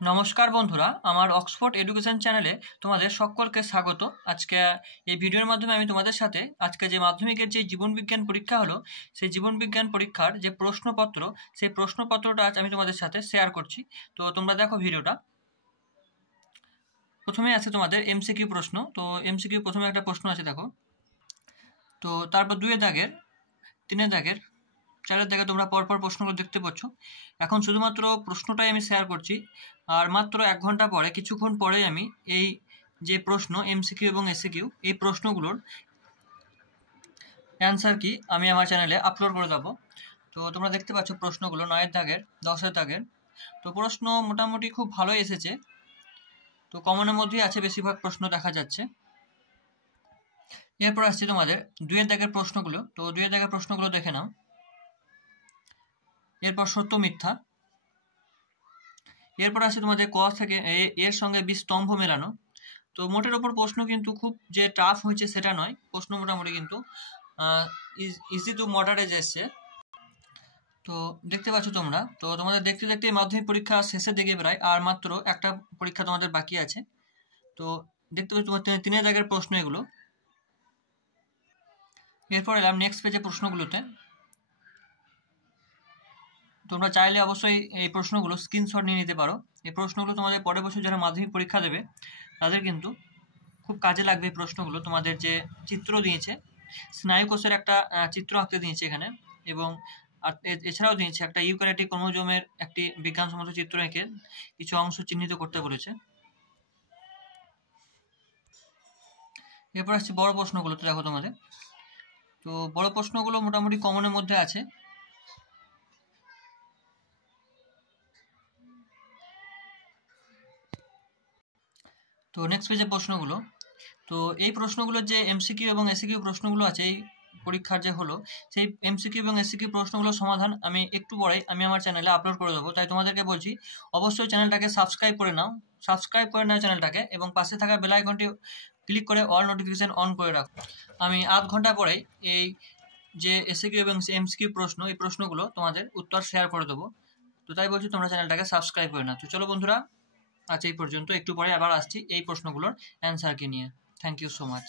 নমস্কার বন্ধুরা, আমার অক্সফোর্ড এডুকেশন চ্যানেলে তোমাদের সকলকে স্বাগত। আজকে এই ভিডিওর মাধ্যমে আমি তোমাদের সাথে আজকে যে মাধ্যমিকের যে জীবনবিজ্ঞান পরীক্ষা হলো সেই জীবনবিজ্ঞান পরীক্ষার যে প্রশ্নপত্র সেই প্রশ্নপত্রটা আজ আমি তোমাদের সাথে শেয়ার করছি। তো তোমরা দেখো ভিডিওটা। প্রথমে আছে তোমাদের এমসিকিউ প্রশ্ন। তো এমসিকিউ প্রথমে একটা প্রশ্ন আছে দেখো। তো তারপর 2 দাগের, 3 দাগের, 4 দাগে তোমরা পরপর প্রশ্নগুলো দেখতে পাচ্ছ। এখন শুধুমাত্র প্রশ্নটাই আমি শেয়ার করছি, আর মাত্র 1 ঘন্টা পরে, কিছুক্ষণ পরেই আমি এই যে প্রশ্ন এমসিকিউ এবং এসিকিউ এই প্রশ্নগুলোর অ্যান্সার কি আমি আমার চ্যানেলে আপলোড করে দেবো। তো তোমরা দেখতে পাচ্ছ প্রশ্নগুলো 9 দাগের, 10 দাগের। তো প্রশ্ন মোটামুটি খুব ভালোই এসেছে। তো কমনের মধ্যেই আছে বেশিরভাগ প্রশ্ন দেখা যাচ্ছে। এরপর আসছে তোমাদের 2 দাগের প্রশ্নগুলো। তো 2 দাগের প্রশ্নগুলো দেখে নাও। এরপর সত্য মিথ্যা। এরপর আছে তোমাদের ক থেকে এর সঙ্গে বি স্তম্ভ মেলানো। তো মোটের ওপর প্রশ্ন কিন্তু খুব যে টাফ হয়েছে সেটা নয়, প্রশ্ন মোটামুটি কিন্তু ইজি টু মডারেট এসছে। তো দেখতে পাচ্ছ তোমরা। তো তোমাদের দেখতে দেখতে মাধ্যমিক পরীক্ষা শেষের দিকে প্রায়, আর মাত্র একটা পরীক্ষা তোমাদের বাকি আছে। তো দেখতে পাচ্ছ তোমার 3 দাগের প্রশ্ন এগুলো। এরপর এলাম নেক্সট পেজে প্রশ্নগুলোতে। তোমরা চাইলে অবশ্যই এই প্রশ্নগুলো স্ক্রিনশট নিয়ে নিতে পারো। এই প্রশ্নগুলো তোমাদের পরের বছর যারা মাধ্যমিক পরীক্ষা দেবে তাদের কিন্তু খুব কাজে লাগবে। এই প্রশ্নগুলো তোমাদের যে চিত্র দিয়েছে, স্নায়ু কোষের একটা চিত্র আঁকতে দিয়েছে এখানে, এবং এছাড়াও দিয়েছে একটা ইউক্যারিওটিক ক্রোমোজোমের একটি বিজ্ঞানসম্মত চিত্র এঁকে কিছু অংশ চিহ্নিত করতে বলেছে। এরপর আসছে বড় প্রশ্নগুলোতে। দেখো তোমাদের তো বড় প্রশ্নগুলো মোটামুটি কমনের মধ্যে আছে। তো নেক্সট পেজে প্রশ্নগুলো। তো এই প্রশ্নগুলো যে এমসিকিউ এবং এসিকিউ প্রশ্নগুলো আছে এই পরীক্ষার যে হলো, সেই এমসিকিউ এবং এসিকিউ প্রশ্নগুলোর সমাধান আমি একটু পরেই আমি আমার চ্যানেলে আপলোড করে দেবো। তাই তোমাদেরকে বলছি অবশ্যই চ্যানেলটাকে সাবস্ক্রাইব করে নাও চ্যানেলটাকে, এবং পাশে থাকা বেল আইকনটি ক্লিক করে অল নোটিফিকেশান অন করে রাখো। আমি আধ ঘন্টা পরেই এই যে এসিকিউ এবং এমসিকিউ প্রশ্ন এই প্রশ্নগুলো তোমাদের উত্তর শেয়ার করে দেবো। তো তাই বলছি তোমরা চ্যানেলটাকে সাবস্ক্রাইব করে নাও। তো চলো বন্ধুরা, আজ এই পর্যন্ত। একটু পরে আবার আসছি এই প্রশ্নগুলোর অ্যান্সার কি নিয়ে। Thank you so much.